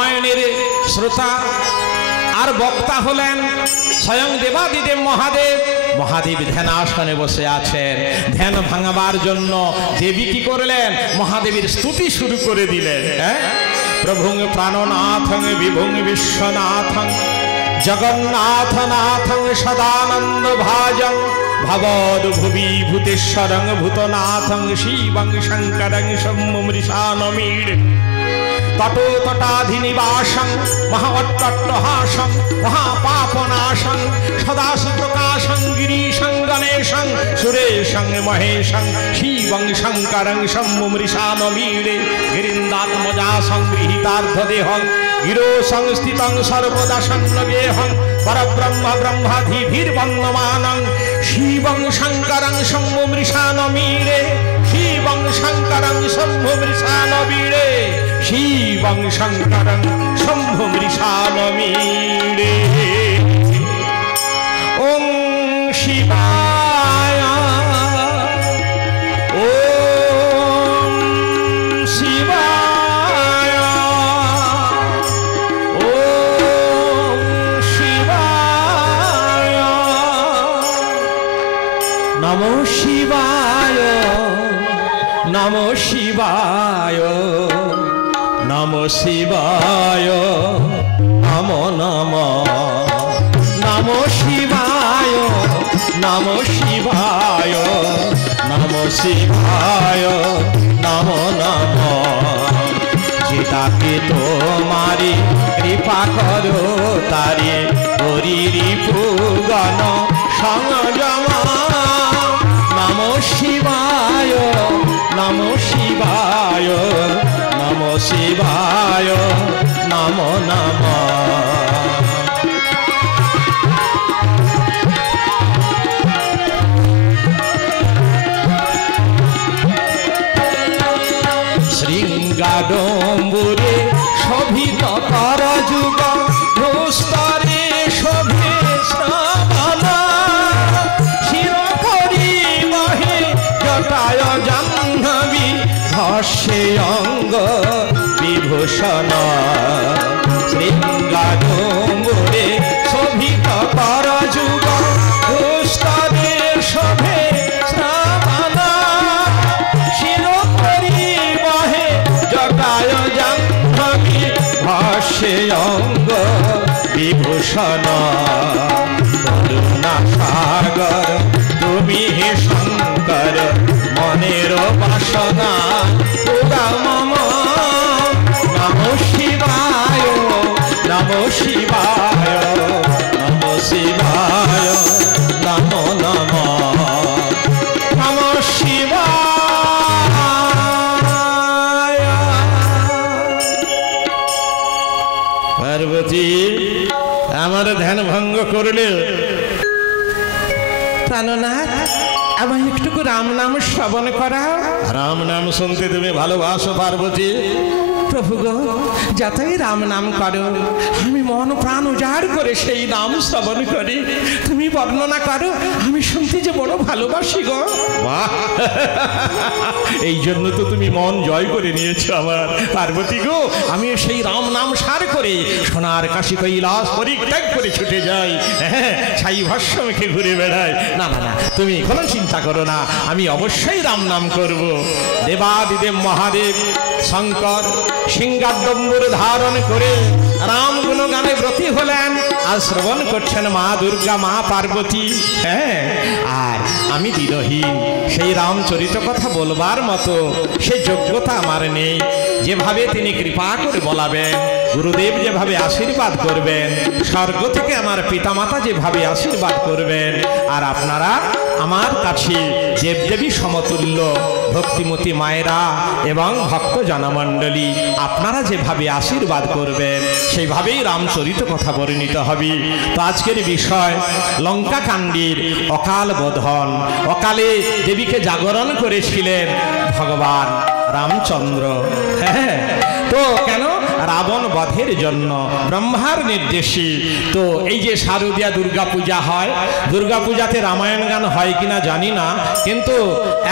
রামায়ণের শ্রোতা আর বক্তা হলেন স্বয়ং দেবাদিদেব মহাদেব। মহাদেব ধ্যানাসনে বসে আছেন। ধ্যান ভাঙাবার জন্য দেবী কি করলেন? মহাদেবের স্তুতি শুরু করে দিলেন। প্রভুং প্রাণনাথং বিভুং বিশ্বনাথং জগন্নাথ নাথং সদানন্দ ভাজং ভবদ ভুবি ভূতেশ্বরং ভূতনাথং শিবং শঙ্করং শম্ভুমৃষানমীড় তটো তটাধিনিবাসং মহাবট্টহাসং মহাপাপনাশং সদাসুপ্রকাশং গিরিশং গণেশং সুরেশং মহেশং শিবং শঙ্করং শম্ভুমৃষানমীড়ে গিরিন্দাত্মজা সংগৃহীতার্ধদেহং গিরো সংস্থিতং সর্বদাসন্নগেহং পরব্রহ্ম ব্রহ্মাধিভির্বন্দমানং শিবং শঙ্করং শম্ভুমৃষানমীড়ে শিবং শঙ্করং শম্ভুমৃষানমীড়ে শিবং শঙ্করং শম্ভুমৃষানমীড়ে। ওং শিবায় ওং শিবায় ওং শিবায় নমো শিবায় নমো শিবায় নমো শিবায় নমো নমো নমো শিবায় নমো শিবায় নমো শিবায় নমো নমো। যেটাকে তোমারি কৃপা করো তারে হরিরি পুগন সংযম। নমো শিবায় নমো শিবায় নমো শিবায় নমো নমো। শৃঙ্গাডম্বুরে শোভিত কর যুগ ভূস্তরে শোভে শ্রাবণ শির পরিবহে জটায় জাহ্নবী ধস্যে অঙ্গ বিভূষণ। শৃঙ্গাডম্বুরে শোভিত কর যুগ ভূস্তরে শোভে শ্রাবণ শির পরিবহে জটায় জাহ্নবী ধস্যে অঙ্গ বিভূষণ। করুণা সাগর তুমি হে শঙ্কর মনের বাসনা পুরাও মম। নমো শিবায় নমো শিবায় নমো শিবায় নমো নমো নমো শিবায়। পার্বতী আমার ধ্যান ভঙ্গ করলে প্রাণনাথ আমায় একটুকু রাম নাম শ্রবণ করাও। রাম নাম শুনতে তুমি ভালোবাসো পার্বতী? প্রভু গো, যতই রাম নাম করো আমি মন প্রাণ উজাড় করে সেই নাম শ্রবণ করি। তুমি বর্ণনা করো, আমি শুনতে যে বড় ভালোবাসি গো। বাহ, এই জন্য তো তুমি মন জয় করে নিয়েছো আমার পার্বতী গো। আমি সেই রাম নাম সার করে সোনার কাশী কৈলাস পরিত্যাগ করে ছুটে যাই। হ্যাঁ, ছাই ভস্য মেখে ঘুরে বেড়াই। না না না, তুমি কোনো চিন্তা করো না, আমি অবশ্যই রাম নাম করব। দেবাদিদেব মহাদেব শঙ্কর সিংহাডম্বর ধারণ করে রাম গুণগানে ব্রতী হলেন আর শ্রবণ করছেন মা দুর্গা মা পার্বতী। হ্যাঁ, আর আমি দিনহীন, সেই রামচরিত কথা বলবার মতো সে যোগ্যতা আমার নেই। যেভাবে তিনি কৃপা করে বলাবেন, গুরুদেব যেভাবে আশীর্বাদ করবেন, স্বর্গ থেকে আমার পিতামাতা যেভাবে আশীর্বাদ করবেন, আর আপনারা আমার কাছে দেবদেবী সমতুল্য ভক্তিমতী মায়েরা এবং ভক্ত জনমণ্ডলী আপনারা যেভাবে আশীর্বাদ করবেন সেইভাবেই রামচরিত কথা বর্ণিত হবে। তো আজকের বিষয় লঙ্কা কাণ্ডের অকাল বোধন। অকালে দেবীকে জাগরণ করেছিলেন ভগবান রামচন্দ্র। হ্যাঁ, তো কেন রাবণ বধের জন্য ব্রহ্মার নির্দেশে। তো এই যে শারদীয়া দুর্গা পূজা হয়, দুর্গা পূজাতে রামায়ণ গান হয় কিনা জানি না, কিন্তু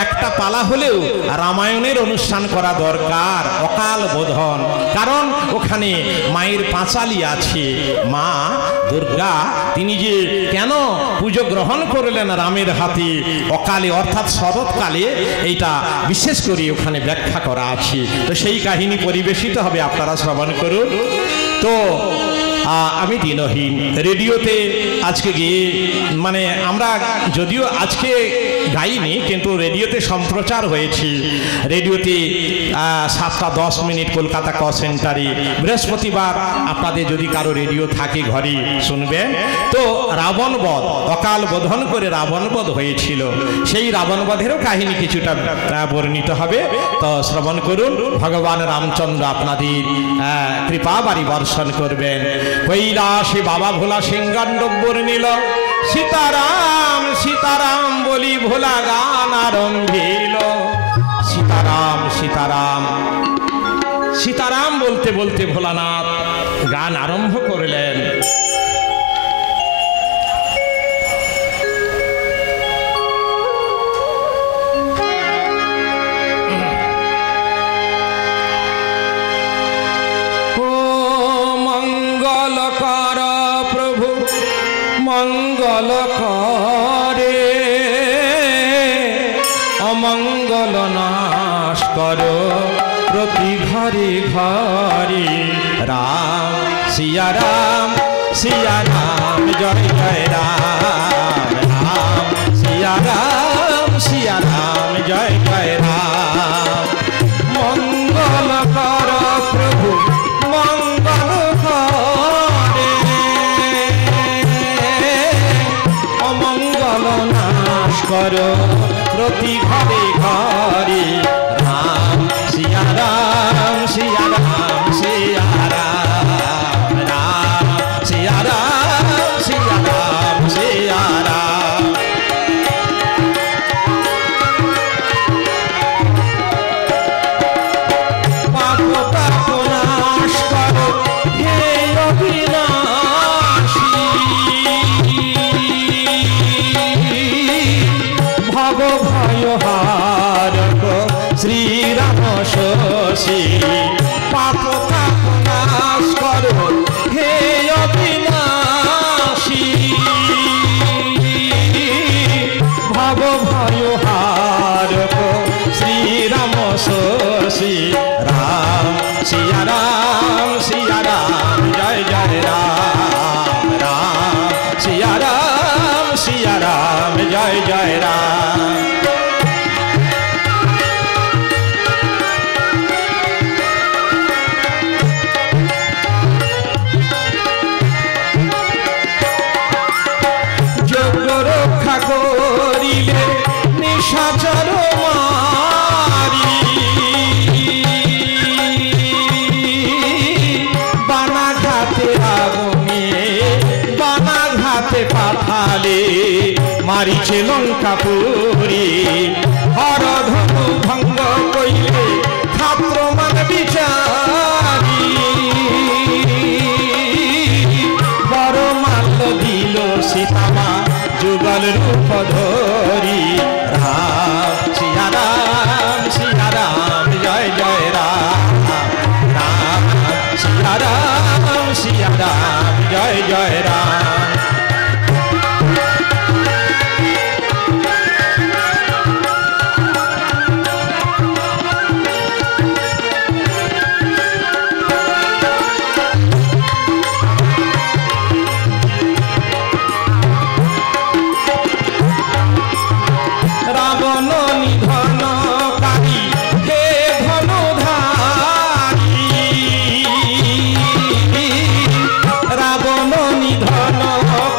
একটা পালা হলেও রামায়ণের অনুষ্ঠান করা দরকার, অকাল বোধন। কারণ ওখানে মায়ের পাঁচালী আছে, মা দুর্গা তিনি যে কেন পুজো গ্রহণ করলেন রামের হাতে অকালে অর্থাৎ শরৎকালে, এইটা বিশেষ করে ওখানে ব্যাখ্যা করা আছে। তো সেই কাহিনী পরিবেশিত হবে, আপনারা শ্রবণ করুন। তো আমি দিনহীন রেডিওতে আজকে গিয়ে মানে আমরা যদিও আজকে গাইনি, কিন্তু রেডিওতে সম্প্রচার হয়েছে। রেডিওতে 7:10 কলকাতা ক সেন্টারে বৃহস্পতিবার, আপনাদের যদি কারো রেডিও থাকে ঘরে শুনবেন। তো রাবণ বধ, অকাল বোধন করে রাবণ বধ হয়েছিল, সেই রাবণ বধেরও কাহিনী কিছুটা বর্ণিত হবে। তো শ্রবণ করুন, ভগবান রামচন্দ্র আপনাদের কৃপা বাড়ি বর্ষণ করবেন। কৈলাসে বাবা ভোলা সিংহান্ডব্বর নিল, সীতারাম সীতারাম বলি ভোলা গান আরম্ভিল। সীতারাম সীতারাম সীতারাম বলতে বলতে ভোলানাথ গান আরম্ভ করলেন। মঙ্গল করে অমঙ্গল নাশ করো প্রতি ঘরে ঘরে। রাম সিয়া রাম জয় জয় রাম। রাম সিয়া রাম জয় জয় রাম। মঙ্গল কর প্রভু মঙ্গল করে, অমঙ্গল নাশ করো প্রতি ঘরে ঘরে। রাম সিয়া রাম সিয়া রাম সিয়া রাম। রাম সিয়া রাম সিয়া রাম সিয়া রাম। পাপ পাপ নাশ করো হে অবিনাশী, ভব ভয় হারক শ্রীরাম শশী। পাপ পাপ নাশ করো হে অবিনাশী, ভব ভয় হারক শ্রীরাম শশী। রাম সিয়া রাম জয় জয় রাম। রাম সিয়া রাম জয় জয় রাম। যোগ্য রক্ষা করিলে নিশাচর মারি, বানাঘাতে আগুনে বানাঘাতে পাঠালে মারিছে লঙ্কাপুরী। হরধনু ভঙ্গ কইলে ছাত্রমান বিচারি, বড় মাল্য দিল সীতামা যুগল রূপ ধরি। রাম সিয়া রাম জয় জয় রাম। রাম সিয়া রাম জয় জয় রাম। রাবণ নিধনকারী হে ধনুধারী, রাবণ নিধনকারী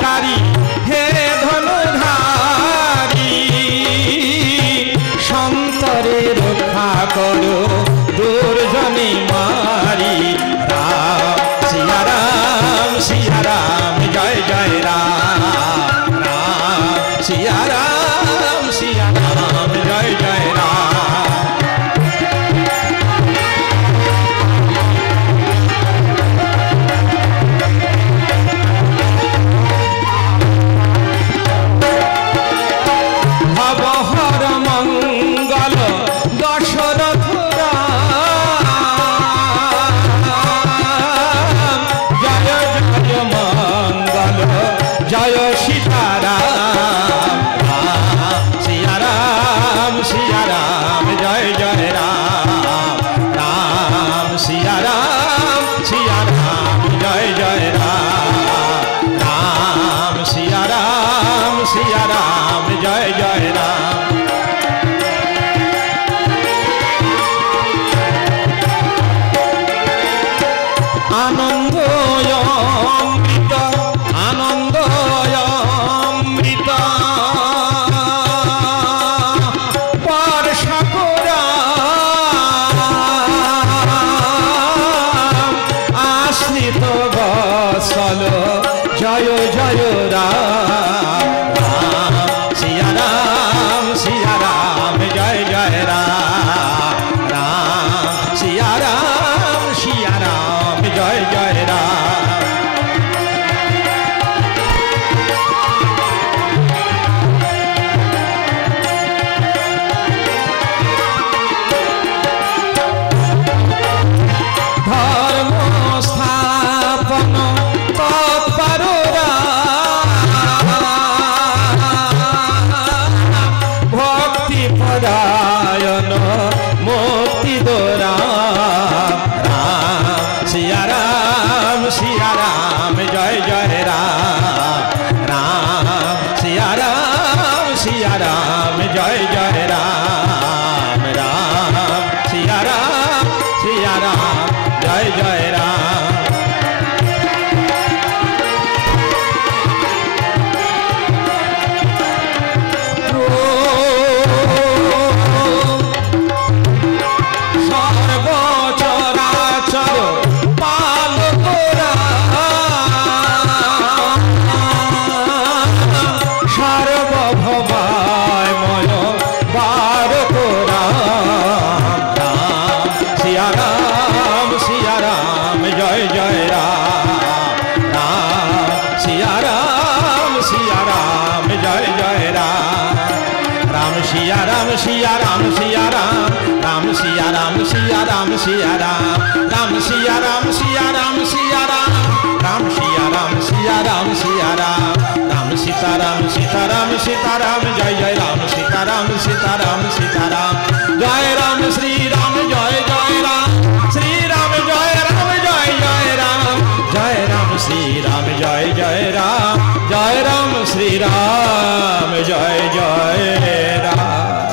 আনন্দ অমৃত আনন্দ অমৃত বর্ষা করা আশ্রিত বৎসল জয় জয় রাম রাম সিয়া রাম জয় জয় রাম রাম সিয়া রাম জয় জয় রাম। ধর্ম স্থাপন তৎপর ভক্তি পরায়ণ মুক্তি দোরা রাম সিয়া রাম জয় জয় রাম রাম সিয়া রাম জয় জয় রাম রাম সিয়া রাম জয় জয় রাম। সর্বচরাচর পালকরা সর্বভবাময় বারকরা রাম সিয়া রাম জয় জয় রাম রাম সিয়া রাম জয় জয় রাম রাম সিয়া রাম রাম সিয়া রাম রাম সিয়া রাম রাম সিয়া রাম রাম সীতারাম জয় জয় রাম সীতারাম জয় রাম শ্রীরাম জয় জয় রাম শ্রীরাম জয় রাম জয় জয় রাম জয় রাম শ্রীরাম জয় জয় রাম জয় রাম শ্রীরাম জয় জয় রাম।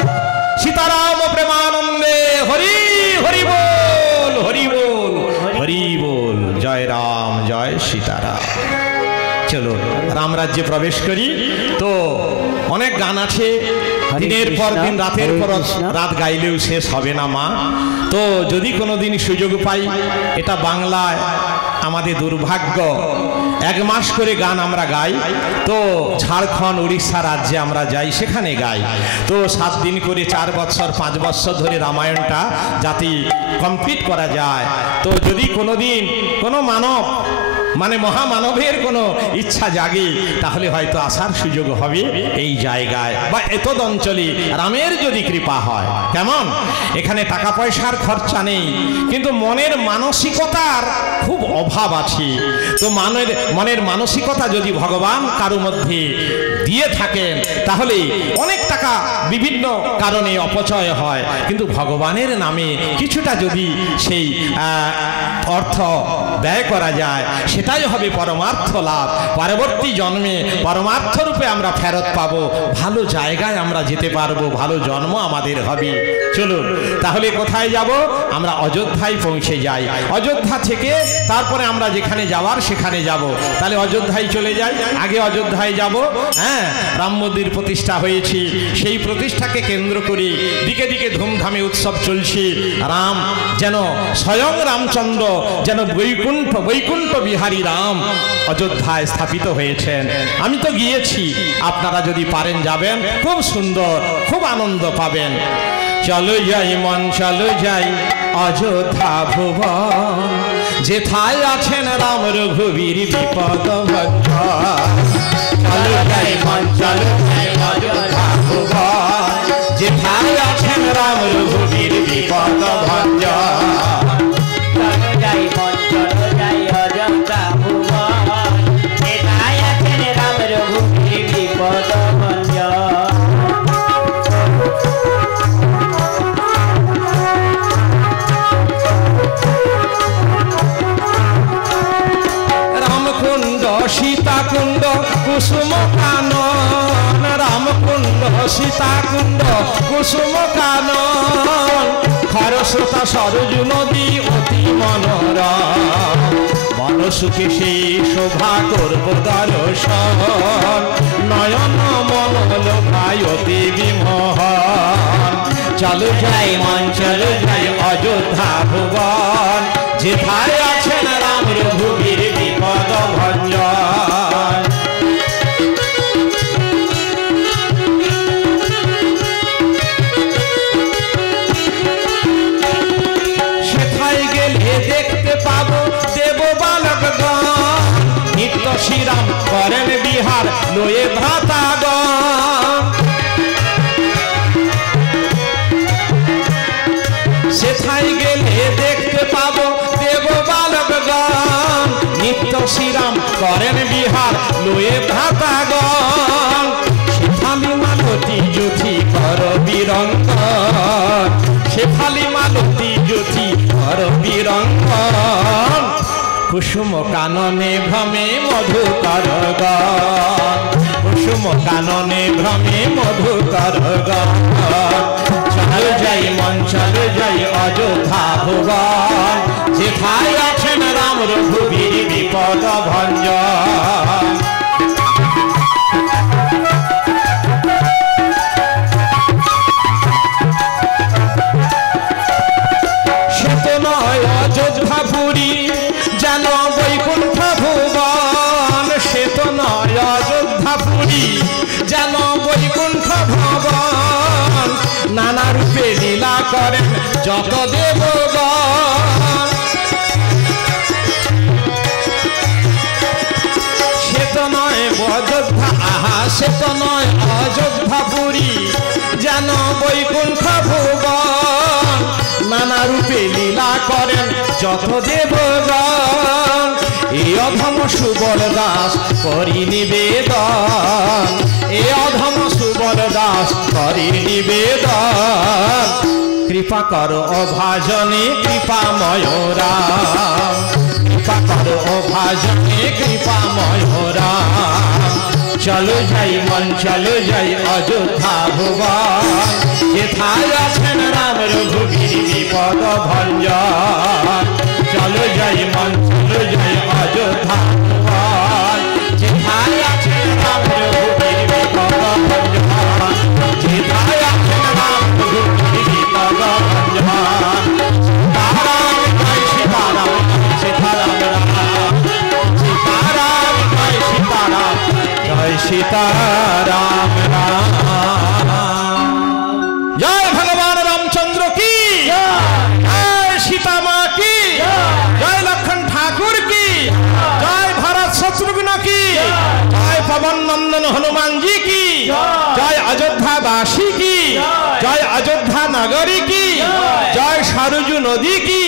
সীতারাম প্রেমানন্দে হরি হরি বল হরি বল হরি বল। জয় রাম জয় সীতারাম। চলো রাম রাজ্যে প্রবেশ করি। তো অনেক গান আছে, দিনের পর দিন রাতের পর রাত গাইলেও শেষ হবে না মা। তো যদি কোনোদিন সুযোগ পাই, এটা বাংলায় আমাদের দুর্ভাগ্য, 1 মাস করে গান আমরা গাই। তো ঝাড়খণ্ড উড়িষ্যা রাজ্যে আমরা যাই, সেখানে গাই। তো 7 দিন করে 4 বছর 5 বছর ধরে রামায়ণটা যাতে কমপ্লিট করা যায়। তো যদি কোনোদিন কোনো মানব মানে মহামানবের কোনো ইচ্ছা জাগে, তাহলে হয়তো আসার সুযোগ হবে এই জায়গায় বা এতদ অঞ্চলে রামের যদি কৃপা হয়। কেমন এখানে টাকা পয়সার খরচা নেই, কিন্তু মনের মানসিকতার খুব অভাব আছে। তো মনের মানসিকতা যদি ভগবান কারো মধ্যে দিয়ে থাকেন, তাহলে অনেক টাকা বিভিন্ন কারণে অপচয় হয়, কিন্তু ভগবানের নামে কিছুটা যদি সেই অর্থ ব্যয় করা যায়, সেটাই হবে পরমার্থ লাভ। পরবর্তী জন্মে পরমার্থ রূপে আমরা ফেরত পাবো, ভালো জায়গায় আমরা যেতে পারবো, ভালো জন্ম আমাদের হবে। চলুন তাহলে কোথায় যাব? আমরা অযোধ্যায় পৌঁছে যাই। অযোধ্যা থেকে তারপরে আমরা যেখানে যাওয়ার সেখানে যাব। তাহলে অযোধ্যায় চলে যাই। আগে অযোধ্যায় যাব। হ্যাঁ, রাম মন্দির প্রতিষ্ঠা হয়েছে, সেই প্রতিষ্ঠাকে কেন্দ্র করে দিকে দিকে ধুমধামে উৎসব চলছে। রাম যেন স্বয়ং রামচন্দ্র, যেন বৈকুণ্ঠ বিহারী রাম অযোধ্যায় স্থাপিত হয়েছেন। আমি তো গিয়েছি, আপনারা যদি পারেন যাবেন, খুব সুন্দর, খুব আনন্দ পাবেন। চলো যাই মন, চলো যাই অযোধ্যা ভুবন, যেথায় আছেন রাম রঘুবীর বিপদ ভঞ্জন। চলো যাই মন, চলো যাই অযোধ্যা ভুবন, যেথায় আছেন রাম রঘুবীর বিপদ ভঞ্জন। চলো যাই মন, চলো যাই অযোধ্যা ভুবন, যেথায় আছেন রাম রঘুবীর বিপদ ভঞ্জন। রামকুণ্ড সীতাকুণ্ড কুসুম কানন, রামকুণ্ড সীতাকুণ্ড কুসুম কানন, খরস্রোতা সরযূ নদী অতি মনোরম। সুখে সেই শোভা করব দর্শন, নয়ন মন লোভায় অতি বিমোহন। চলো যাই মন চলো যাই অযোধ্যা ভুবন, যেথায় আছেন রাম রঘুবীর বিপদ ভঞ্জন। সেথায় গেলে দেখতে পাবো দেব বালকগণ, নিত্য শ্রীরাম করেন বিহার লয়ে ভ্রাতাগণ। সেথায় গেলে দেখতে পাবো দেব বালকগণ, নিত্য শ্রীরাম করেন বিহার লয়ে ভ্রাতাগণ। শেফালি মালতী জ্যোতি কর বীরঙ্কন, শেফালি মালতী জ্যোতি কর বীরঙ্কন। কুসুম কাননে ভ্রমে মধুকর গান, কুসুম কাননে ভ্রমে মধুকর গান। চলো যাই মন চলো যাই অযোধ্যা ভুবন, যেথায় আছেন রাম রঘুবীর বিপদ ভঞ্জন। সে তো নয় অযোধ্যাপুরী যেন বৈকুণ্ঠ ভুবন, সে তো নয় অযোধ্যাপুরী যেন বৈকুণ্ঠ ভবন। নানা রূপে লীলা করেন যত দেবগণ, সে তো নয় অযোধ্যা আহা সে তো নয় অযোধ্যাপুরী যেন বৈকুণ্ঠ ভুবন। নানা রূপে লীলা করেন যত দেবগণ। এই অধম সুবল দাস করি নিবেদন, এ অধম সুবল দাস করি নিবেদন। কৃপা কর অভাজনে কৃপাময় রাম, কৃপা কর অভাজনে কৃপাময় রাম। চলো যাই মন চলো যাই অযোধ্যা ভুবন, যেথায় আছেন রাম রঘুবীর বিপদ ভঞ্জন। চলো যাই মন চলো যাই অযোধ্যা ভুবন, যেথায় আছেন রাম রঘুবীর বিপদ ভঞ্জন। যেথায় আছেন রাম রঘুবীর বিপদ ভঞ্জন। সীতারাম জয় সীতারাম সীতারাম রাম, সীতারাম জয় সীতারাম জয় সীতারাম রাম। জয় ভগবান রামচন্দ্র কি, জয় সীতা মা কি, জয় লক্ষণ ঠাকুর কি, জয় ভরত শত্রুঘ্ন কি, জয় পবন নন্দন হনুমান জি কি, জয় অযোধ্যাবাসী কি, জয় অযোধ্যা নগরী কি, জয় সরযূ নদী কি,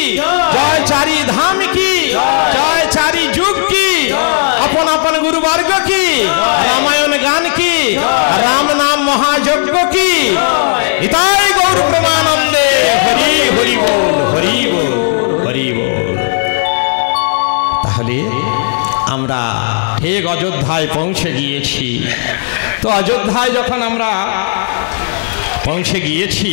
জয় চারি ধাম কি, জয় চারি যুগ কি, আপন আপন গুরুবর্গ কি, রামায়ণ গান কি, রাম নাম মহাযজ্ঞ কি। নিতাই গৌর প্রেমানন্দে হরি হরি বল হরি বল হরি বল। তাহলে আমরা ঠিক অযোধ্যায় পৌঁছে গিয়েছি। তো অযোধ্যায় যখন আমরা পৌঁছে গিয়েছি